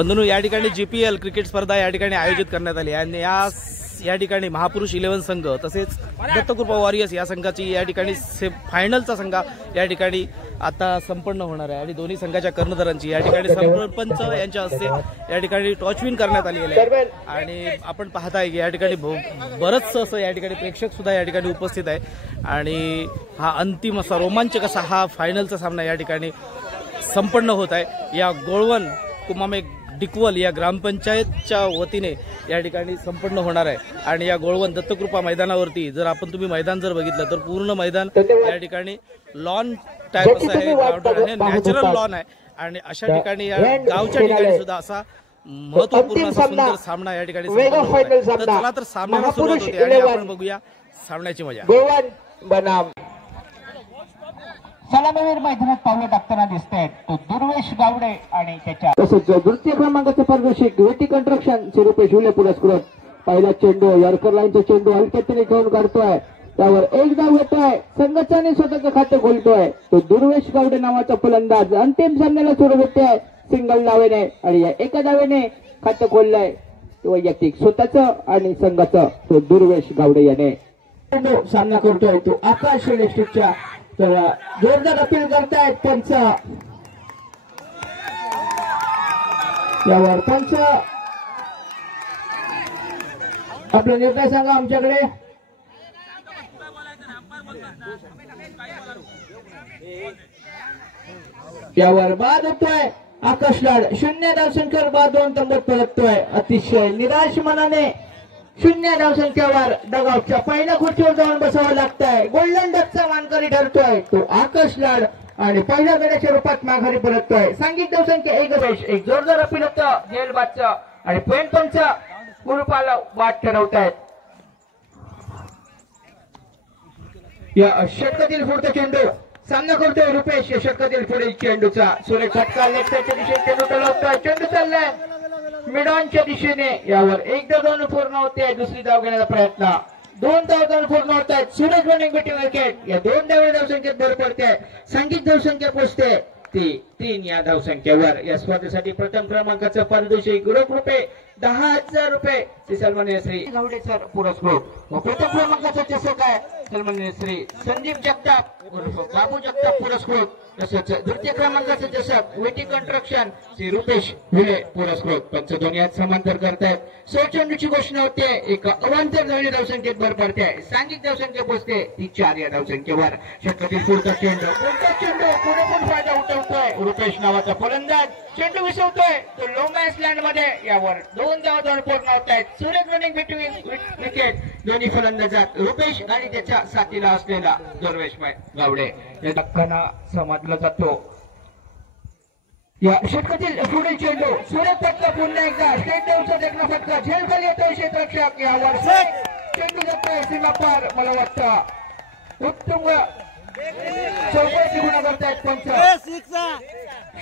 बंधूंनो, या ठिकाणी GPL cricket स्पर्धा या ठिकाणी आयोजित करण्यात आली आणि या ठिकाणी महापुरुष 11 संघ तसेच दत्तकृपा वॉरियर्स या संघाची या ठिकाणी फायनलचा संघ या ठिकाणी आता संपन्न होणार आहे आणि दोन्ही संघाच्या कर्णधारांची या ठिकाणी सरपंच यांच्या हस्ते या ठिकाणी टॉचविन करण्यात आलेली आहे आणि आपण पाहताय की या ठिकाणी बरंच असं या ठिकाणी प्रेक्षक सुद्धा या ठिकाणी उपस्थित आहे आणि हा अंतिम असा रोमांचक असा हा फायनलचा सामना या ठिकाणी संपन्न होत आहे। या गोळवन कुमामे डिकवल या ग्रामपंचायतच्या वतीने या ठिकाणी संपन्न होणार आहे आणि या गोळवन दत्तकृपा मैदानावरती जर तुम्ही मैदान जर बघितलं तर पूर्ण मैदान या ठिकाणी लॉन टाइप असं आहे, नॅचरल लॉन आहे आणि अशा ठिकाणी या गावच्या ठिकाणी सुद्धा असा महत्वपूर्ण असा सुंदर सामना या ठिकाणी तर चला तर सामन्याला सुरुवात होते आणि आपण बघूया सामन्याची मजा। गोळवन बनाम सलामीवीर मैदानात पावलं टाकताना दिसतंय तो दुर्वेश गावडे आणि त्याच्या तसेच द्वितीय क्रमांकाचे पारितोषिक वेटी कंस्ट्रक्शन ₹100 शिवले पुरस्कृत। पहिला चेंडू यॉर्कर लाईनचा चेंडू हलक्याने खेळून काढतोय, त्यावर एक धाव घेतोय, संघाने स्वतःचं खातं खोलतोय तो दुर्वेश गावडे नावाचा फलंदाज। अंतिम सामन्याला सुरू होतोय सिंगल धावेने आणि या एका धावेने खातं खोललंय वैयक्तिक स्वतःचं आणि संघाचं तो दुर्वेश गावडे याने सामना करतोय तो आकाश इलेक्ट्रिकच्या जोरदार अपील करतायत पंच, यावर पंच आपला निर्णय सांगा आमच्याकडे। यावर बाद होतोय आकाश लाड 0 धावसंख्येवर बाद 2 तंबूत परततोय। अतिशय निराश मनाने 0 धावसंख्येवर डगआउटच्या पहिल्या खुर्चीवर जाऊन बसावं लागतंय। गोल्डन डकचा मानकरी ठरतोय तो आकाश लाड आणि पहिल्या गड्याच्या रूपात माघारी परततोय। सांघिक धावसंख्या 1 एक जोरदार अपील होतं जेलबादचं आणि पॉइंट पंचच्या गुरुपाला बाद ठरवतायत। या षटकातील पुढचा चेंडू सामना करतोय रुपेश। या षटकातील पुढील चेंडूचा सुरेख फटका लेफ्टच्या दिशेने चेंडू टोलवतोय, चेंडू चाललाय मिडॉनच्या दिशेने, यावर 1 धाव पूर्ण होते, दुसरी धाव घेण्याचा प्रयत्न 2 धाव पूर्ण होत आहेत। सुरेख रनिंग बिटवीन विकेट या 2 धावसंख्येत भर पडते, सांघिक धावसंख्या पोहोचते ती 3 या धावसंख्येवर। या स्पर्धेसाठी प्रथम क्रमांकाचं पारितोषिक ₹10,000 ते सन्माननीय श्री गावडे सर पुरस्कृत व प्रथम क्रमांकाचं चषक आहे सन्माननीय श्री संदीप जगताप उर्फ बाबू जगताप पुरस्कृत। तसंच द्वितीय क्रमांकाचं चषक वेटी कंस्ट्रक्शन श्री रुपेश विले पुरस्कृत। पंच दोन्हीत समांतर करतायत। 100 चेंडूची घोषणा होते, एक अवांतर धावसंख्येत भर पडते, सांघिक धावसंख्या पोहोचते ती 4 या धावसंख्येवर। षटकातील पुढचा चेंडू पुरेपूर फायदा उठवतोय रुपेश नावाचा फलंदाज, चेंडू विसवतोय तो लोमॅन्स लँड मध्ये, यावर 2 धाव पूर्ण होत आहेत। सुरेख रनिंग बिटवीन विकेट दोन्ही फलंदाजात रुपेश आणि त्याच्या साथीला असलेला दुर्वेश गावडे या धक्काना समजला जातो। या षटकातील पुढील चेंडू सुरेख फटका पुन्हा एकदा स्टेट लेवलचा देखणा फटका झेल खाली येतोय क्षेत्ररक्षक, यावर चेंडू जातोय सीमा पार। मला वाटतं उत्तुंग चौकाची गुन्हा करतायत पंच,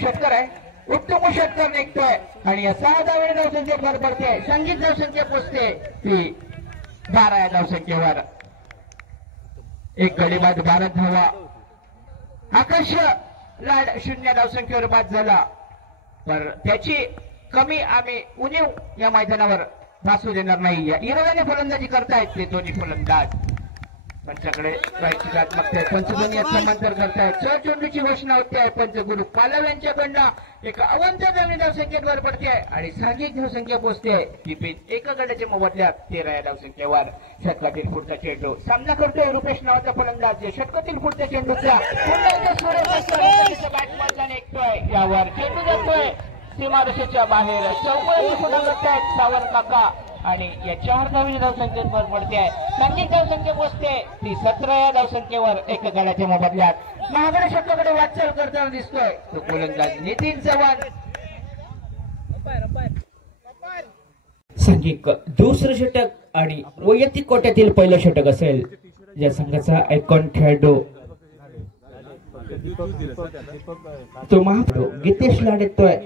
षटकार आहे उत्तम षटकार निघतोय आणि या 6 धावेने धावसंख्येत भर पडते, सांघिक धावसंख्या पोचते ती 12 या धावसंख्येवर। एक गडी बाद 12 धावा। आकाश लाड 0 धावसंख्येवर बाद झाला, पर त्याची कमी आम्ही उणीव या मैदानावर भासू देणार नाही। या इरादाने फलंदाजी करतायत ते दोन्ही फलंदाज, पंचाकडे राहायची जात मागतायत, पंच दोन्ही समांतर करतायत। 6 चेंडूची घोषणा होते आहे पंच गुरु पालव यांच्याकडनं एक अवांतर धावसंख्येत भर पडते आणि सांघिक धावसंख्या पोहोचते ती एका गड्याच्या मोबदल्यात 13 या धावसंख्येवर। षटकातील पुढचा चेंडू सामना करतोय रुपेश नावाचा फलंदाज। षटकातील पुढच्या चेंडूचा पुन्हा एकदा बॅट्समॅनला निघतोय, यावर चेंडू जातोय सीमारेषेच्या बाहेर। चौकोनी पुन्हा करतायत सावंत काका आणि या 4 धावेने धावसंख्येत भर पडते आहे, सांघिक धावसंख्या पोहोचते ती 17 या धावसंख्येवर एका गड्याच्या मोबदल्यात। महागडे षटकाकडे वाटचाल करताना दिसतोय तो गोलंदाज नितीन चव्हाण। सांघिक दुसरं षटक आणि वैयक्तिक कोट्यातील पहिलं षटक असेल या संघाचा आयकॉन खेळाडू तो महाप्रभू गीतेश लाड येतोय।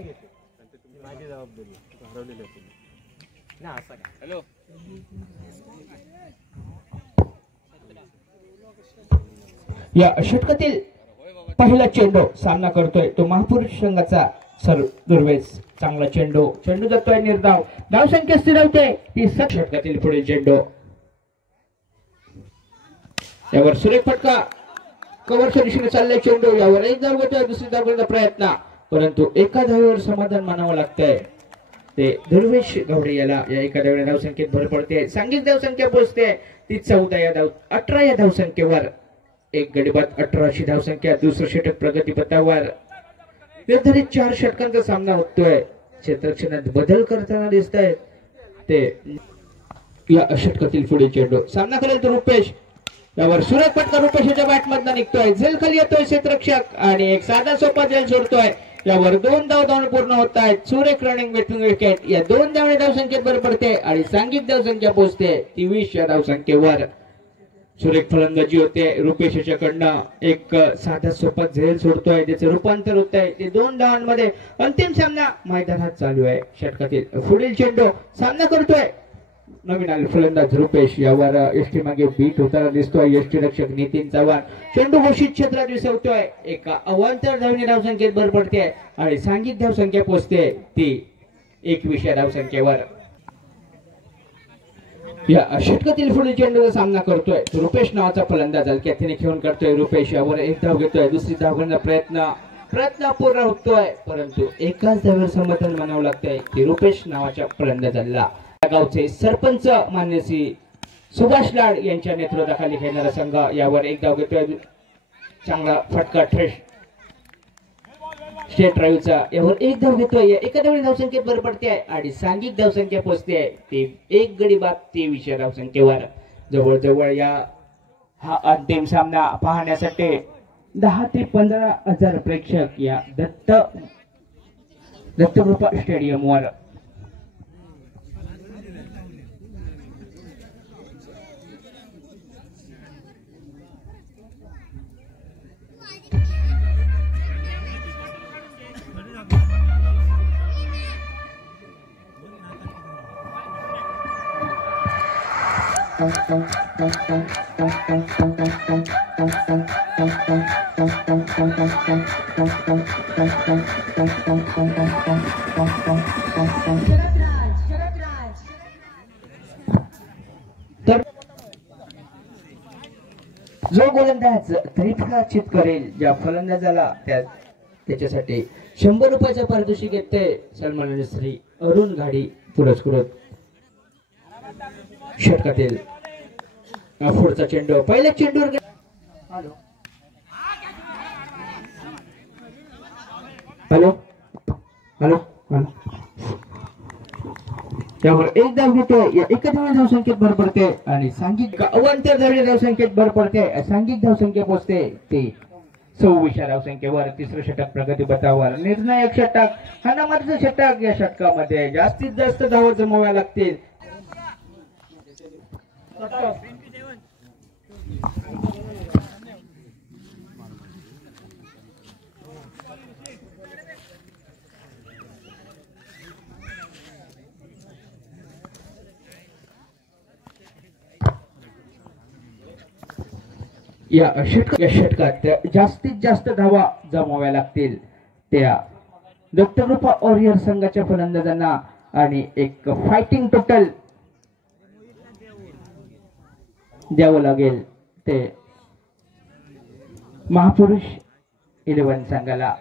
या षटकातील पहिला चेंडू सामना करतोय तो महापुरुष संघाचा सर दुर्वेस चांगला चेंडू जातोय निर्धाव, धावसंख्या स्थिरवते ती षटकातील पुढील चेंडू, यावर सुरेख फटका, कव्हरच्या दिशेने चाललाय चेंडू, यावर एक धाव घेतोय, दुसरी धाव घेण्याचा प्रयत्न, परंतु एका धावेवर समाधान मानावं लागतंय. ते दुर्वेश गवडे याला या एका धावेने धावसंख्येत भर पडते. सांघिक धावसंख्या पोहोचते ती 18 या धावसंख्येवर. एक गडी बाद 18 धावसंख्या. दुसरं षटक प्रगतीपथावर. निर्धारित 4 षटकांचा सामना होतोय. क्षेत्ररक्षणात बदल करताना दिसत आहेत ते या षटकातील पुढे चेंडू. सामना करेल तो रुपेश, यावर सुरेख फटका रुपेशच्या बॅट मधनं निघतोय. झेल खाली येतोय क्षेत्ररक्षक आणि एक साधा सोपा झेल सोडतोय. यावर 2 धाव पूर्ण होत आहेत. सुरेख रनिंग बेटविंग विकेट. या 2 धावने धावसंख्येत भर पडते आणि सांघिक धावसंख्या पोहोचते 23 या धावसंख्येवर. सुरेख फलंदाजी होते रुपेशच्याकडनं. एक साधा सोपा झेल सोडतोय, त्याचे रूपांतर होत आहे ते 2 धावांमध्ये. अंतिम सामना मैदानात चालू आहे. षटकातील पुढील चेंडू. सामना करतोय नवीन आले फलंदाज रुपेश, यावर एसटी मागे बीट होताना दिसतोय एसटी रक्षक नितीन चव्हाण. चेंडू घोषित क्षेत्रात विसवतोय. एका अवांतर धावने धावसंख्येत भर पडते आणि सांघिक धावसंख्या पोहोचते ती 21 या धावसंख्येवर. या षटकातील पुढील चेंडूचा सामना करतोय रुपेश नावाचा फलंदाज. हलक्यातीने खेळून करतोय रुपेश, यावर एक धाव घेतोय, दुसरी धाव घेण्याचा प्रयत्न पूर्ण होतोय, परंतु एकाच धावेवर समाधान मानावं लागतंय की रुपेश नावाच्या फलंदाजाला. गावचे सरपंच मान्य श्री सुभाष लाड यांच्या नेतृत्वाखाली खेळणारा संघ. यावर एक धाव घेतोय, चांगला फटका स्टेट ड्राईव्हचा. यावर एक धाव घेतोय. एका धावने धावसंख्येत भर पडते आणि सांघिक धावसंख्या पोहोचते ते 1 गडी बाद 23 या धावसंख्येवर. जवळजवळ हा अंतिम सामना पाहण्यासाठी 10 ते 15 हजार प्रेक्षक या दत्तकृपा स्टेडियमवर. जो गोलंदाज त्रिफळाचित करेल ज्या फलंदाजाला त्याच्यासाठी 100 रुपयाचं पारितोषिक येते. सन्माननीय श्री अरुण घाडी पुरस्कृत. षटकातील पुढचा चेंडू. पहिल्या चेंडूवर त्यावर एक धाव घेतोय. एका धावने धावसंख्येत भर पडते आणि सांघिक अवांतर धावने धावसंख्येत भर पडते. सांघिक धावसंख्या पोहोचते ते 26 या धावसंख्येवर. तिसरं षटक प्रगतीपथावर. निर्णायक षटक. हनामारचं षटक. या षटकामध्ये जास्तीत जास्त धावा जमवाव्या लागतील. या षटकात जास्तीत जास्त धावा जमवाव्या लागतील त्या दत्तकृपा वॉरियर संघाच्या फलंदाजांना आणि एक फायटिंग टोटल द्यावं लागेल ते महापुरुष 11 संघाला.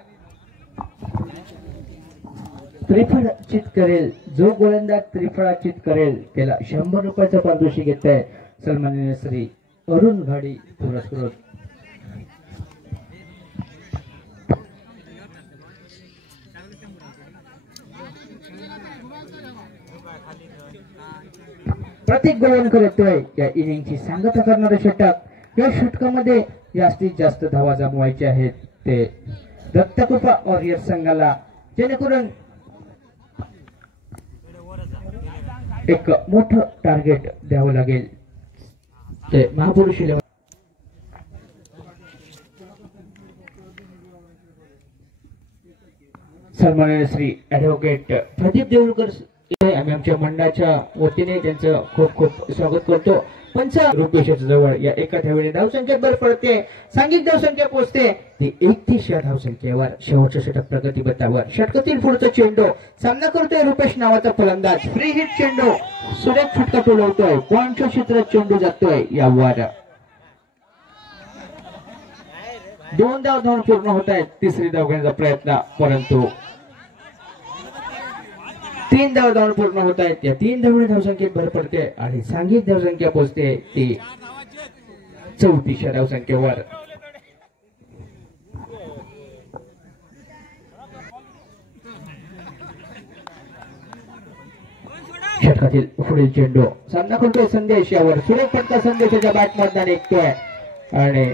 त्रिफळाचित करेल जो गोलंदाज त्रिफळाचित करेल त्याला 100 रुपयाचं पारितोषिक घेत आहे. सन्माननीय श्री अरुण घाडी पुरस्कृत. प्रत्येक गोलंदाज करतोय या इनिंगची सांगता करणारे षटक. या षटकामध्ये जास्तीत जास्त धावा जमवायचे आहेत ते दत्तकृपा वॉरियर संघाला, जेणेकरून एक मोठं टार्गेट द्यावं लागेल ते महापुरुष 11. सन्माननीय श्री ऍडव्होकेट प्रदीप देऊळकर आम्ही आमच्या मंडळाच्या वतीने त्यांचं खूप खूप स्वागत करतो. पंच रुपेशाच्या जवळ या एका धावेने धावसंख्या भर पडते. सांघिक धावसंख्या पोहोचते ती 31 या धावसंख्येवर. शेवटच्या षटक प्रगतीपथावर षटकातील पुढचा चेंडू सामना करतोय रुपेश नावाचा फलंदाज. फ्री हिट चेंडू सुरेख फटका टोलवतोय. पॉइंटच्या क्षेत्रात चेंडू जातोय यावर. 2 धाव धावून पूर्ण होत आहेत. तिसरी धाव घेण्याचा प्रयत्न परंतु 3 धाव धावून पूर्ण होत आहेत. या 3 धावणे धावसंख्येत भर पडते आणि सांघिक धावसंख्या पोहोचते ती 34 या धावसंख्येवर. षटकातील पुढील चेंडू सामना करतोय संदेश यावर. सुरेख फटका संदेशाच्या बॅट मधला निघतोय आणि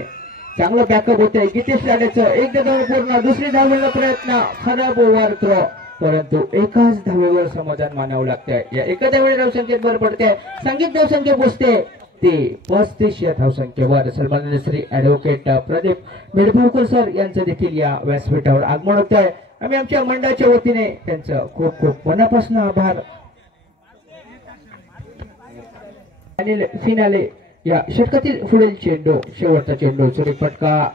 चांगलं बॅकअप होतंय. गीतेश लाडेचं एकदा धाव पूर्ण. दुसरी धावेचा प्रयत्न खराब ओव्हर थ्रो परंतु एकाच धावेवर समाधान मानावं लागतंय. या एका धावेने धावसंख्येत भर पडते. सांघिक धावसंख्या पोहोचते ती 35 या धावसंख्येवर. सन्माननीय श्री ऍडव्होकेट प्रदीप मेढपावकर सर यांचं देखील या व्यासपीठावर आगमन होत आहे. आम्ही आमच्या मंडळाच्या वतीने त्यांचं खूप खूप मनापासून आभार. फिनाले या षटकातील पुढील चेंडू शेवटचा चेंडू सुरेख फटका.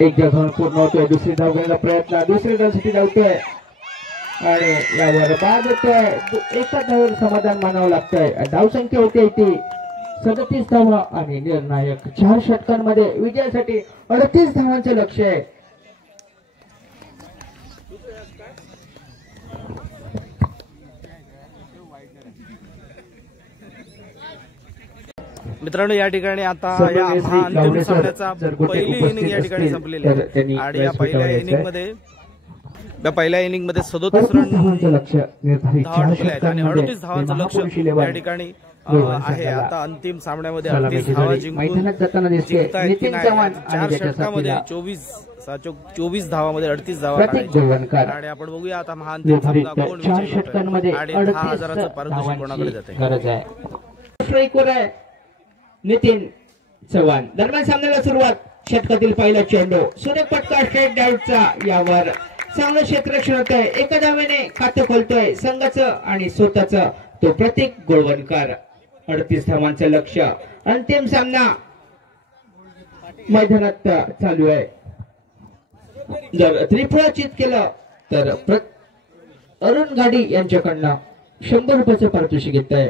एक धाव पूर्ण होतोय. दुसरी धाव घेण्याचा प्रयत्न. दुसरी धावसाठी धावतोय आणि यावर बाद होतोय. एका धावेवर समाधान मानावं लागतंय. धावसंख्या होते ती 37 धावा आणि निर्णायक 4 षटकांमध्ये विजयासाठी 38 धावांचं लक्ष आहे. मित्रांनो या ठिकाणी आता या अंतिम सामन्याचा पहिली इनिंग या ठिकाणी संपलेली आहे आणि या पहिल्या इनिंग मध्ये 37 रन धावा ठोकल्या आहेत आणि 38 धावांचं लक्ष या ठिकाणी आहे. आता अंतिम सामन्यामध्ये 38 धावा जिंकून जिंकतायत की नाही. 4 षटकामध्ये 24 धावामध्ये 38 धावा आणि आपण बघूया आता हा अंतिम सामना कोण विजयी होतोय आणि 10,000चं पारितोषिक कोणाकडे जाते. नितीन चव्हाण. दरम्यान सामन्याला सुरुवात. षटकातील पहिला चेंडू सुरेख फटका स्ट्रेट डाऊटचा यावर. चांगलं क्षेत्ररक्षण होत आहे. एका धावेने खातं खोलतोय संघाचं आणि स्वतःचं तो प्रतीक गोळवणकर. 38 धावांचं लक्ष. अंतिम सामना मैदानात चालू आहे. जर त्रिफळाचित केलं तर अरुण गाडी यांच्याकडनं 100 रुपयाचं पारितोषिक घेत आहे.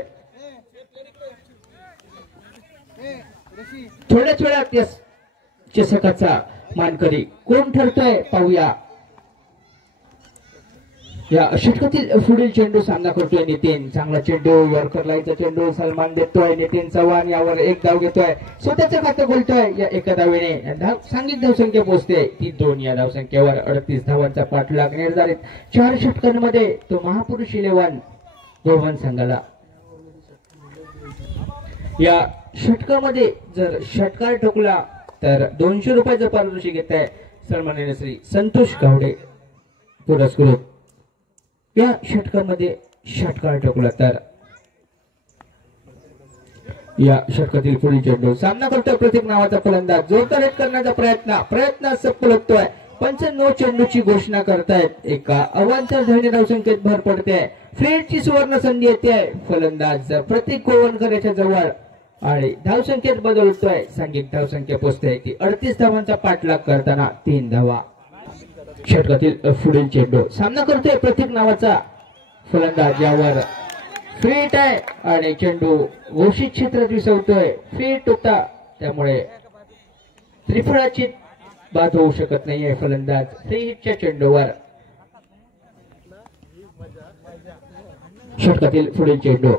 थोड्याच वेळात या चषकाचा मानकरी कोण ठरतोय पाहूया. या षटकातील पुढील चेंडू सामना करतोय नितीन. चांगला चेंडू यॉर्कर लाईनचा चेंडू सलमान देतोय. नितीन चव्हाण यावर एक धाव घेतोय. स्वतःचं खातं खोलतोय. या एका धावेने सांघिक धावसंख्या पोहोचते ती 2 या धावसंख्येवर. 38 धावांचा पाठलाग निर्धारित 4 षटकांमध्ये तो महापुरुष 11 गोवन संघाला. या षटकामध्ये जर षटकार ठोकला तर 200 रुपयाचं पारितोषिक घेत आहे सन्माननीय श्री संतोष गावडे पुरस्कृत. या षटकामध्ये षटकार ठोकला तर या षटकातील पुढील चेंडू सामना करतोय प्रतीक नावाचा फलंदाज. जोरदार हिट करण्याचा प्रयत्न सफल होतोय. पंच नो चेंडूची घोषणा करतायत. एका अवांतर धावेने धावसंख्येत भर पडते. फ्लेटची सुवर्ण संधी येते. फलंदाज प्रतीक गोवणकर याच्या जवळ आणि धावसंख्येत बदल होतोय. सांघिक धावसंख्या पोहोचते ती 38 धावांचा पाठलाग करताना 3 धावा. षटकातील पुढील चेंडू सामना करतोय प्रतीक नावाचा फलंदाज यावर. फ्रीट आहे आणि चेंडू घोषित क्षेत्रात विसवतोय. फ्रीट होता त्यामुळे त्रिफळाची बाद होऊ शकत नाहीये. फलंदाज फ्री हिटच्या चेंडूवर. षटकातील पुढील चेंडू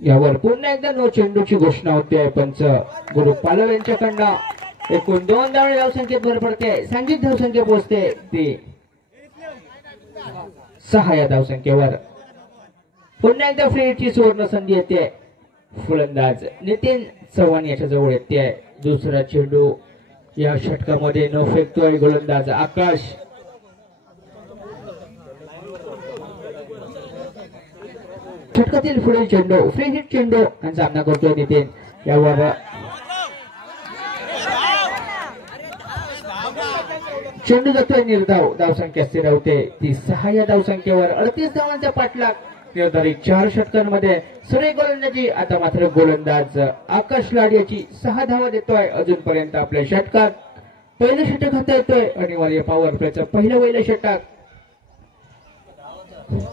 यावर पुन्हा एकदा नो चेंडूची घोषणा होते. पंच गुरु पालव यांच्याकडनं. एकूण 2 धावणे धावसंख्येत भर पडते. सांघिक धावसंख्या पोहोचते ती 6 या धावसंख्येवर. पुन्हा एकदा फ्रीची सुवर्ण संधी येते. फलंदाज नितीन चव्हाण याच्या जवळ येते. दुसरा चेंडू या षटकामध्ये न फेकतोय गोलंदाज आकाश. षटकातील पुढील चेंडू फ्री हिट चेंडू आणि सामना करतोय नितीन यावर. चेंडू जातोय निर्धाव, धावसंख्या स्थिरावते ती 6 या धावसंख्येवर. 38 धावांचा पाठलाग निर्धारित 4 षटकांमध्ये. सुरेख गोलंदाजी. आता मात्र गोलंदाज आकाश लाड याची 6 धावा देतोय अजूनपर्यंत आपल्या षटकात. पहिलं षटक हाता येतोय अनिवार्य पॉवर प्लेचं पहिलं वैल षटक.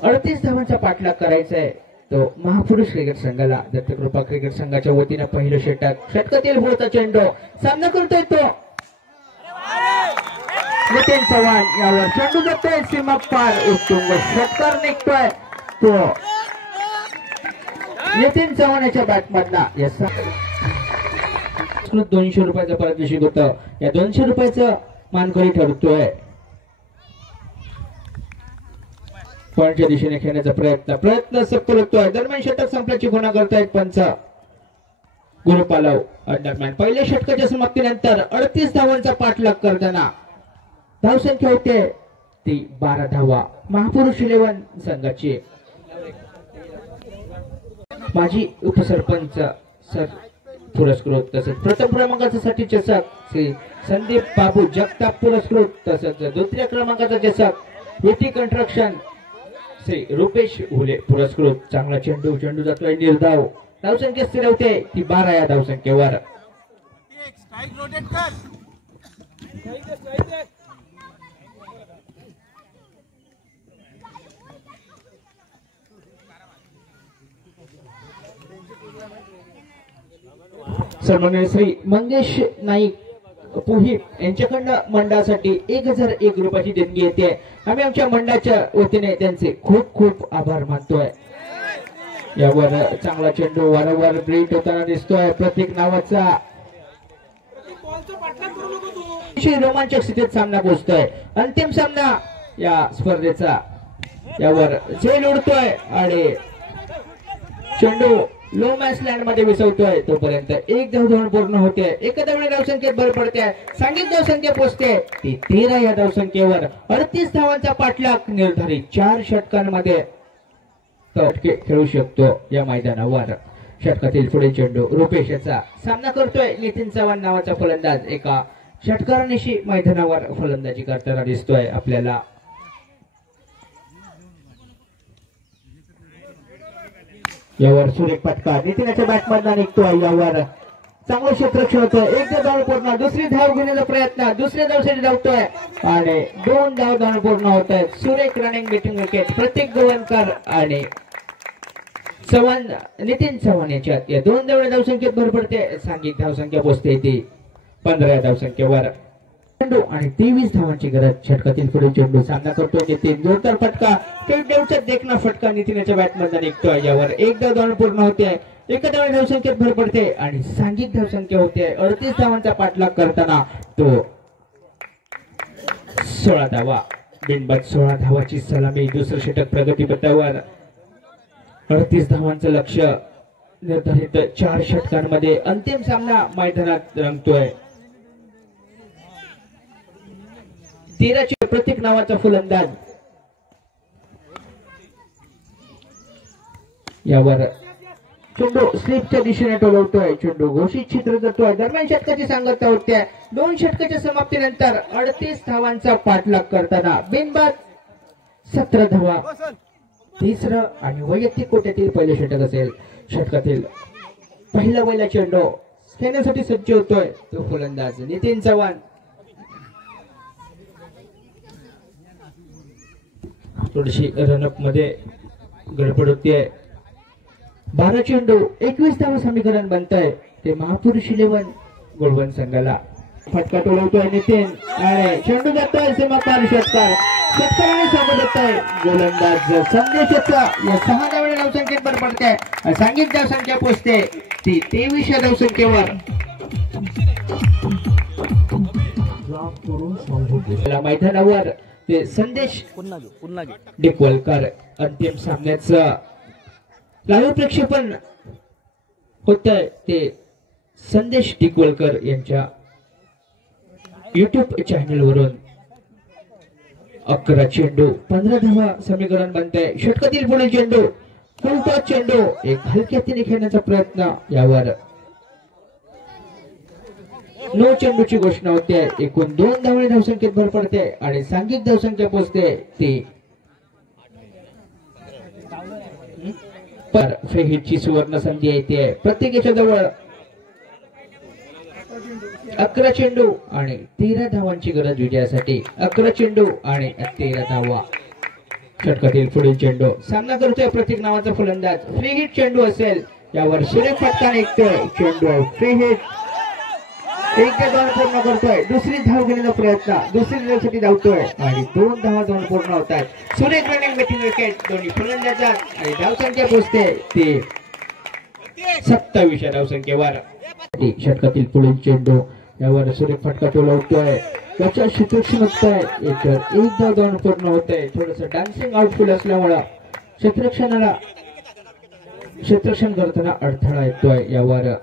38 धावांचा पाठलाग करायचा आहे तो महापुरुष क्रिकेट संघाला. दत्तकृपा क्रिकेट संघाच्या वतीनं पहिलं षटक. षटकातील पुढचा चेंडू सामना करतोय तो नितीन चव्हाण. यावर चेंडू जातोय सीमा पार. उत्तुंग षटकार निघतोय तो नितीन चव्हाण याच्या बॅटमधला. 200 रुपयाचं पारितोषिक होतं. या 200 रुपयाचं मानकरी ठरतोय. पॉईंटच्या दिशेने खेळण्याचा प्रयत्न सफल होतोय. दरम्यान षटक संपल्याची घोषणा करतायत पंच गुरुपालव. दरम्यान पहिल्या षटकाच्या समाप्तीनंतर 38 धावांचा पाठलाग करताना धावसंख्या होते ती 12 धावा महापुरुष 11 संघाची. माजी उपसरपंच सर पुरस्कृत तसेच प्रथम क्रमांकाचा साठी चषक श्री संदीप बाबू जगताप पुरस्कृत तसंच द्वितीय क्रमांकाचा चषक विटी कंस्ट्रक्शन श्री रुपेश हुले पुरस्कृत. चांगला चेंडू जातोय निर्धाव. धावसंख्या स्थिरावते ती 12 या धावसंख्येवर. सन्माननीय श्री मंगेश नाईक पुही यांच्याकडनं मंडळासाठी 1001 रुपयाची देणगी येते. आम्ही आमच्या मंडळाच्या वतीने त्यांचे खूप खूप आभार मानतोय. यावर चांगला चेंडू वारंवार ब्रेक होताना दिसतोय. प्रतीक नावाचा रोमांचक स्थितीत सामना पोहोचतोय. अंतिम सामना या स्पर्धेचा. यावर झेल उडतोय आणि चेंडू लो मॅच लँड मध्ये विसवतोय. तोपर्यंत 1 धाव धोरण पूर्ण होते. एका धावणे धावसंख्येत भर पडते. सांघिक धावसंख्या पोहोचते ती 13 या धावसंख्येवर. 38 धावांचा पाठलाग निर्धारित 4 षटकांमध्ये तो खेळू शकतो या मैदानावर. षटकातील पुढे चेंडू रुपेश याचा सामना करतोय नितीन चव्हाण नावाचा फलंदाज. एका षटकारानिशी मैदानावर फलंदाजी करताना दिसतोय आपल्याला. यावर सुरेख फटका नितीनाच्या बॅटमधला निघतोय. यावर चांगलं क्षेत्ररक्षण होतं. 1 धाव पूर्ण. दुसरी धाव घेण्याचा प्रयत्न. दुसऱ्या धावसाठी धावतोय आणि 2 धाव पूर्ण होत आहेत. सुरेख रनिंग बेटिंग विकेट प्रतीक गोवणकर आणि चव्हाण नितीन चव्हाण याच्यात या 2 धावणे धावसंख्येत भर पडते. सांघिक धावसंख्या पोहोचते ती 15 धावसंख्येवर. चेंडू आणि 23 धावांची गरज. षटकातील पुढे चेंडू सामना करतोय नितीन. जोरदार फटका. देवचा देखना फटका नितीनाच्या बॅटमधला निघतोय. यावर 1 धाव पूर्ण होते. एका धावणे धावसंख्येत भर पडते आणि सांघिक धावसंख्या होते 38 धावांचा पाठलाग करताना तो 16 धावा. बिनबाद 16 धावाची सलामी. दुसरं षटक प्रगतीपथावर. 38 धावांचं लक्ष्य निर्धारित 4 षटकांमध्ये. अंतिम सामना मैदानात रंगतोय. 13चे प्रतीक नावाचा फलंदाज. यावर चेंडू स्लिपच्या दिशेने टोलवतोय. चेंडू घोषित क्षेत्र जातोय. दरम्यान षटकाची सांगता होते. 2 षटकाच्या समाप्तीनंतर 38 धावांचा पाठलाग करताना बिनबाद 17 धावा. तिसरं आणि वैयक्तिक कोट्यातील पहिले षटक असेल. षटकातील पहिला वैला चेंडू खेळण्यासाठी सज्ज होतोय तो फलंदाज नितीन चव्हाण. थोडीशी रनअप मध्ये गडबड होतीये. 12 चेंडू 21 धाव समीकरण बनतंय ते महापुरुष 11 गोलवंत संघाला. फटका टोलवतोय नितीन आणि चेंडू जातोय सीमापार. षटकाराने सोबत येतोय गोलंदाज संदेशाचा. या 6 धावणे धावसंख्येत भर पडते. सांघिक धावसंख्या पोहोचते ती 23 या धावसंख्येवर. मैदानावर ते संदेश डिकवलकर. अंतिम सामन्याचं लाईव्ह प्रक्षेपण होतंय ते संदेश डिकवलकर यांच्या युट्यूब चॅनल वरून. 11 चेंडू 15 धावा समीकरण बनतंय. षटकातील पुढील चेंडू फुल टॉस चेंडू. एक हलक्यातीने खेळण्याचा प्रयत्न. यावर नो चेंडूची घोषणा होते. एकूण 2 धावांनी धावसंख्येत भर पडते आणि सांघिक धावसंख्या पोहोचते ती फ्री हिटची सुवर्ण संधी येते. प्रत्येकाच्या जवळ 11 चेंडू आणि 13 धावांची गरज विजयासाठी. 11 चेंडू आणि 13 धावा. षटकातील पुढील चेंडू सामना करतोय प्रतीक नावाचा फलंदाज. फ्री हिट चेंडू असेल यावर सुरेख फटका निघतोय. चेंडू फ्री हिट. 1 धाव पूर्ण करतोय. दुसरी धाव घेण्याचा प्रयत्न. दुसरी धावसाठी धावतोय आणि 2 धावा जाऊन पूर्ण होतात. सुरेख रनिंग बॅटिंग विकेट दोन्ही फलंदाजात आणि धावसंख्या पोहोचते ती 27 धावसंख्येवर. षटकातील पुढील चेंडू यावर सुरेख फटका तो लावतोय. त्याच्या क्षेत्रक्षण एक धाव जाऊन पूर्ण होतंय. थोडस डान्सिंग आउटफुल असल्यामुळे क्षेत्रक्षण करताना अडथळा येतोय. यावर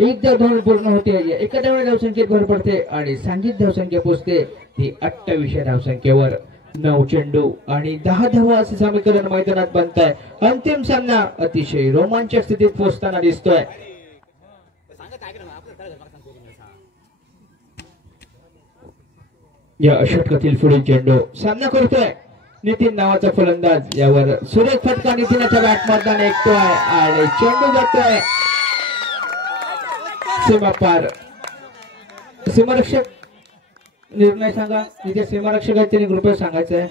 1 धाव जाऊन पूर्ण होते. एका धावने धावसंख्येत भर पडते आणि सांघिक धावसंख्या पोहोचते ती 28 धावसंख्येवर. 9 चेंडू आणि 10 धावा असे समीकरण मैदानात बनत आहे. अंतिम सामना अतिशय रोमांचक स्थितीत पोहोचताना दिसतोय. या षटकातील पुढील चेंडू सामना करतोय नितीन नावाचा फलंदाज. यावर सुरेख फटका नितीनाच्या बॅट मधून ऐकतोय आणि चेंडू जातोय सीमा पार. सीमारक्षक निर्णय सांगा. तिथे सीमारक्षक आहेत त्यांनी कृपया सांगायचं आहे.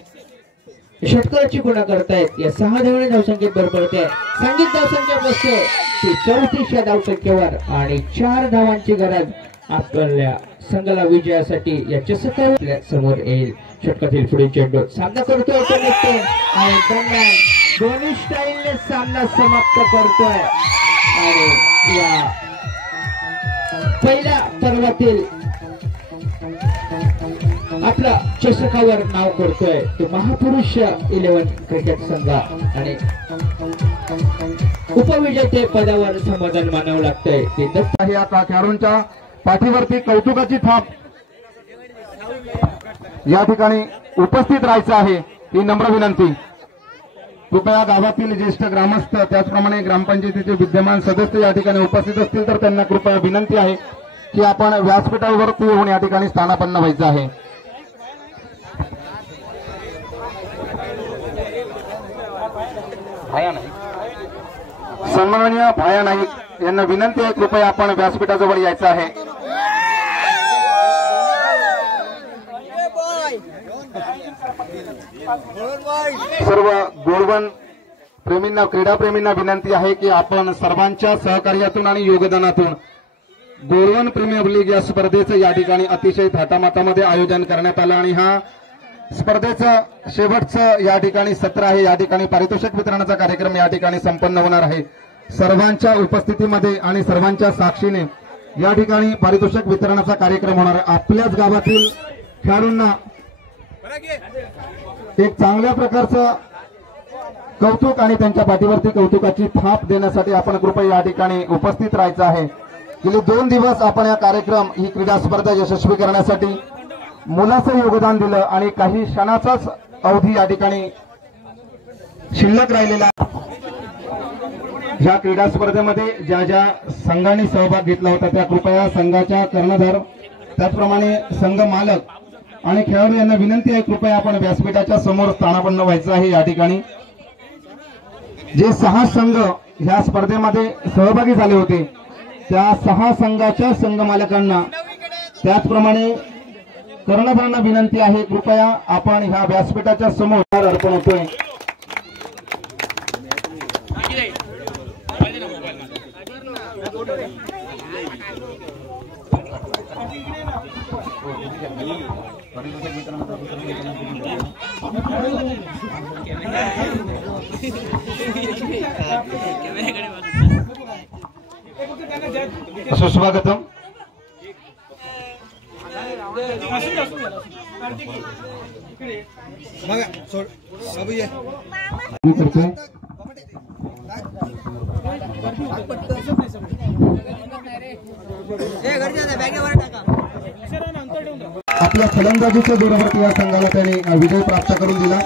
षटकाराची गुणा करतायत. या 6 धावांनी धावसंख्येत भर पडते. सांघिक धावसंख्या पोहोचते ती 34 धावसंख्येवर आणि 4 धावांची गरज आपल्या संघाला विजयासाठी. या चषकावर समोर येईल. षटकातील पुढील चेंडू सामना करतोय आणि दरम्यान दोन्ही स्टाईलने सामना समाप्त करतोय आणि या पहिल्या पर्वातील आपला चषकावर नाव करतोय तो महापुरुष 11 क्रिकेट संघ आणि उपविजेते पदावर समाधान मानावं लागतंय. ते दत्त आहे. आता खेळाडूंच्या पाठीवरती कौतुकाची थाप या ठिकाणी उपस्थित राहायचं आहे ही नम्र विनंती. कृपया गावातील ज्येष्ठ ग्रामस्थ त्याचप्रमाणे ग्रामपंचायतीचे विद्यमान सदस्य या ठिकाणी उपस्थित असतील तर त्यांना कृपया विनंती आहे की आपण व्यासपीठावरती येऊन या ठिकाणी स्थानापन्न व्हायचं आहे. सन्माननीय भाया नाईक यांना विनंती आहे कृपया आपण व्यासपीठाजवळ यायचं आहे. सर्व गोडवन प्रेमींना क्रीडा प्रेमींना विनंती आहे की आपण सर्वांच्या सहकार्यातून आणि योगदानातून गोडवन प्रीमियर लीग या स्पर्धेचं या ठिकाणी अतिशय थाटामाटामध्ये आयोजन करण्यात आलं आणि हा स्पर्धेचं शेवटचं या ठिकाणी सत्र आहे. या ठिकाणी पारितोषिक वितरणाचा कार्यक्रम या ठिकाणी संपन्न होणार आहे. सर्वांच्या उपस्थितीमध्ये आणि सर्वांच्या साक्षीने या ठिकाणी पारितोषिक वितरणाचा कार्यक्रम होणार आहे. आपल्याच गावातील खेळाडूंना एक चांगल्या प्रकारचं कौतुक आणि त्यांच्या पाठीवरती कौतुकाची थाप देण्यासाठी आपण कृपया या ठिकाणी उपस्थित राहायचं आहे. गेले 2 दिवस आपण या कार्यक्रम ही क्रीडा स्पर्धा यशस्वी करण्यासाठी मुलाचं योगदान दिलं आणि काही क्षणाचाच अवधी या ठिकाणी शिल्लक राहिलेला. या क्रीडा स्पर्धेमध्ये ज्या ज्या संघांनी सहभाग घेतला होता त्या कृपया संघाच्या कर्णधार त्याचप्रमाणे संघ मालक आणि खेळाडू यांना विनंती आहे कृपया आपण व्यासपीठाच्या समोर स्थानापन्न व्हायचं आहे. या ठिकाणी जे 6 संघ ह्या स्पर्धेमध्ये सहभागी झाले होते त्या 6 संघाच्या संघ मालकांना त्याचप्रमाणे कर्णधारांना विनंती आहे कृपया आपण ह्या व्यासपीठाच्या समोर अर्पण होतोय. सुस्वागतम. आपल्या फलंदाजीच्या जोरावरती या संघाला त्याने विजय प्राप्त करून दिला.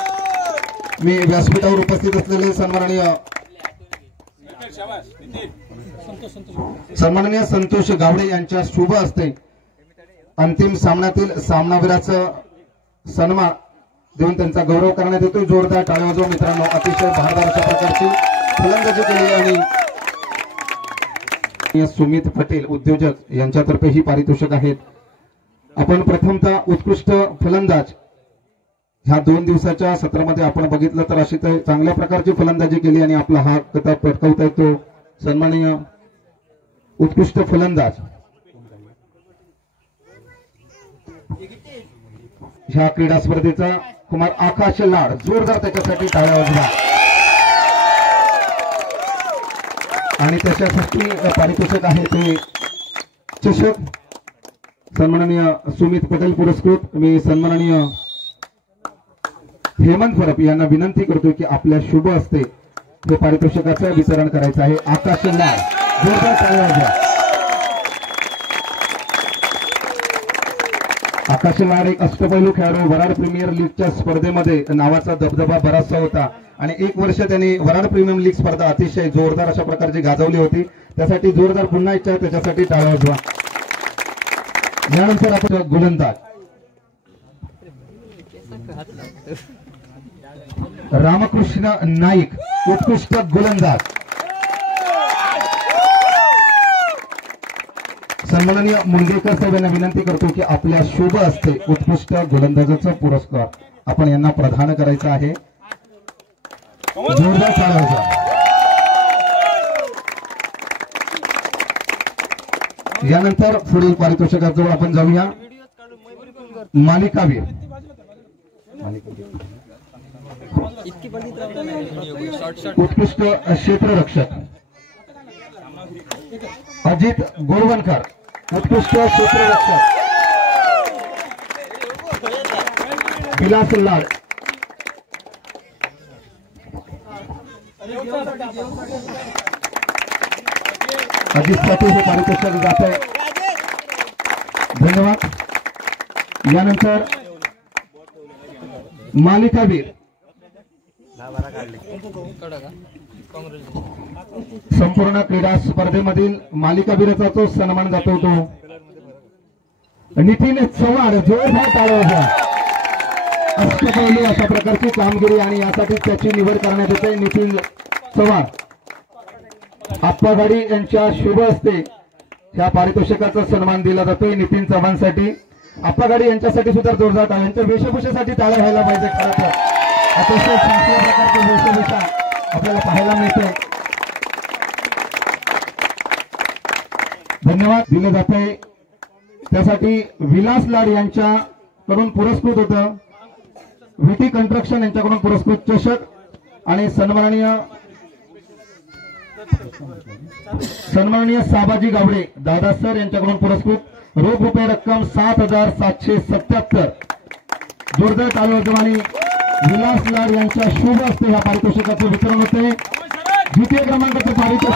मी व्यासपीठावर उपस्थित असलेले सन्माननीय संतोष गावडे यांच्या शुभ हस्ते अंतिम सामन्यातील सामनावीराचं सन्मान देऊन त्यांचा गौरव करण्यात येतो। जोरदार टाळ्या वाजवा मित्रांनो। अतिशय भारदार अशा प्रकारची फलंदाजी केली आणि सुमित पटेल उद्योजक यांच्यातर्फे ही पारितोषिक आहेत। आपण प्रथमतः उत्कृष्ट फलंदाज ह्या 2 दिवसाच्या सत्रामध्ये आपण बघितलं तर अशी चांगल्या प्रकारची फलंदाजी केली आणि आपला हा किताब पटकावता येतो सन्माननीय उत्कृष्ट फलंदाज ह्या क्रीडा स्पर्धेचा कुमार आकाश लाड। जोरदार त्याच्यासाठी टाळ्या वाजवा आणि त्याच्यासाठी पारितोषिक आहे ते चषक सन्माननीय सुमित पटेल पुरस्कृत। मी सन्माननीय हेमंत फरप यांना विनंती करतो की आपल्या शुभ हस्ते हे पारितोषिकाचं वितरण करायचं आहे। आकाश लाड जोरदार टाळ्या वाजवा। आकाश लाड एक अष्टपैलू खेळाडू, वराड प्रीमियर लीगच्या स्पर्धेमध्ये नावाचा दबदबा बराचसा होता आणि 1 वर्ष त्यांनी वराड प्रीमियर लीग स्पर्धा अतिशय जोरदार अशा प्रकारची गाजवली होती। त्यासाठी जोरदार पुन्हा इच्छा त्याच्यासाठी टाळ्या वाजवा। यानंतर आपण गोलंदाज रामकृष्ण नाईक उत्कृष्ट गोलंदाज। सन्माननीय मुंडेकर साहेब यांना विनंती करतो की आपल्या शुभ हस्ते उत्कृष्ट गोलंदाजाचा पुरस्कार आपण यांना प्रदान करायचा आहे। जोरदार टाळ्या वाजवा। यानंतर पुढील पारितोषिकाजवळ आपण जाऊया। मालिकावीर उत्कृष्ट क्षेत्ररक्षक अजित गोळवणकर उत्कृष्ट क्षेत्ररक्षक विलास लाड अजितसाठी हे पारितोषिक जात आहे। धन्यवाद। यानंतर मालिकावीर संपूर्ण क्रीडा स्पर्धेमधील मालिकावीराचा तो सन्मान जातो तो नितीन चव्हाण। जोरदार टाळ्या वाजवा। अष्टपैलू अशा प्रकारची कामगिरी आणि यासाठी त्याची निवड करण्यात येते। नितीन चव्हाण आप्पा गाडी यांच्या शुभ हस्ते या पारितोषिकाचा सन्मान दिला जातोय। नितीन चव्हाणसाठी आप्पा गाडी यांच्यासाठी सुद्धा जोरदार टाळ्या। यांच्या वेशभूषेसाठी टाळ्या व्हायला पाहिजे। खरं तर अतिशय चांगल्या प्रकारची वेशभूषा आपल्याला पाहायला मिळते। धन्यवाद दिले जाते। त्यासाठी विलास लाड यांच्याकडून पुरस्कृत होतं व्हीटी कंस्ट्रक्शन यांच्याकडून पुरस्कृत चषक आणि सन्माननीय साबाजी गावडे दादा सर यांच्याकडून पुरस्कृत रोख रुपये रक्कम 7,777। जोरदार टाळ्या वाजवा आणि विलास लाड यांच्या शुभ हस्ते या पारितोषिकाचं वितरण होते। द्वितीय क्रमांकाचे पारितोषिक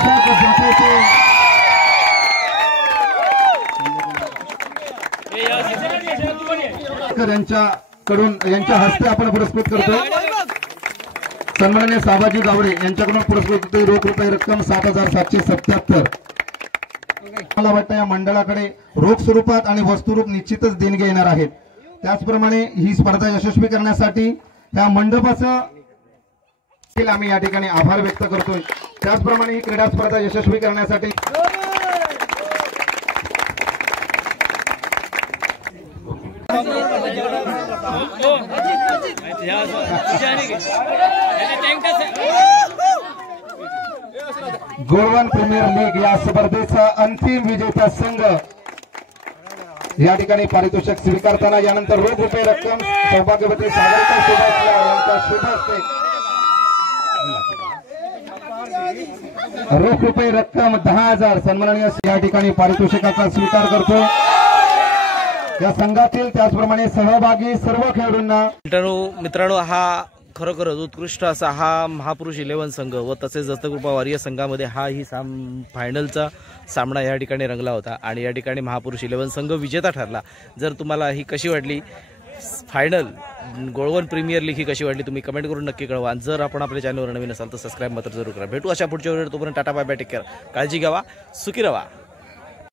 यांच्या हस्ते आपण पुरस्कृत करतो। सन्माननीय साबाजी गावडे यांच्याकडून पुरस्कृत होते रोख रुपये रक्कम 7,777। मला वाटतं या मंडळाकडे रोख स्वरूपात आणि वस्तुरूप निश्चितच देणगी येणार आहेत। त्याचप्रमाणे ही स्पर्धा यशस्वी करण्यासाठी या मंडपाचा आम्ही या ठिकाणी आभार व्यक्त करतोय। त्याचप्रमाणे ही क्रीडा स्पर्धा यशस्वी करण्यासाठी गोळवण प्रीमियर लीग या स्पर्धेचा अंतिम विजेता संघ या ठिकाणी पारितोषिक स्वीकारताना यानंतर रोख रुपये रक्कम सौभाग्यवती सागरिका सुभाष यांच्या शुभ हस्ते रोख रुपये रक्कम 10,000 सन्माननीय या ठिकाणी पारितोषिकाचा स्वीकार करतो। या संघातील त्याचप्रमाणे सहभागी सर्व खेळाडूंना मित्रांनो हा खरोखरच उत्कृष्ट असा हा महापुरुष 11 संघ व तसेच दत्तकृपा वॉरियर संघामध्ये हा ही फायनलचा सामना या ठिकाणी रंगला होता आणि या ठिकाणी महापुरुष 11 संघ विजेता ठरला। जर तुम्हाला ही कशी वाटली फायनल गोळवण प्रीमियर लीग ही कशी वाटली तुम्ही कमेंट करून नक्की कळवा। आणि जर आपण आपल्या चॅनलवर नवीन असाल तर सबस्क्राईब मात्र जरूर करा। भेटू अशा पुढच्या व्हिडिओ। तोपर्यंत tata bye bye take care. काळजी घ्यावा सुखी रहा।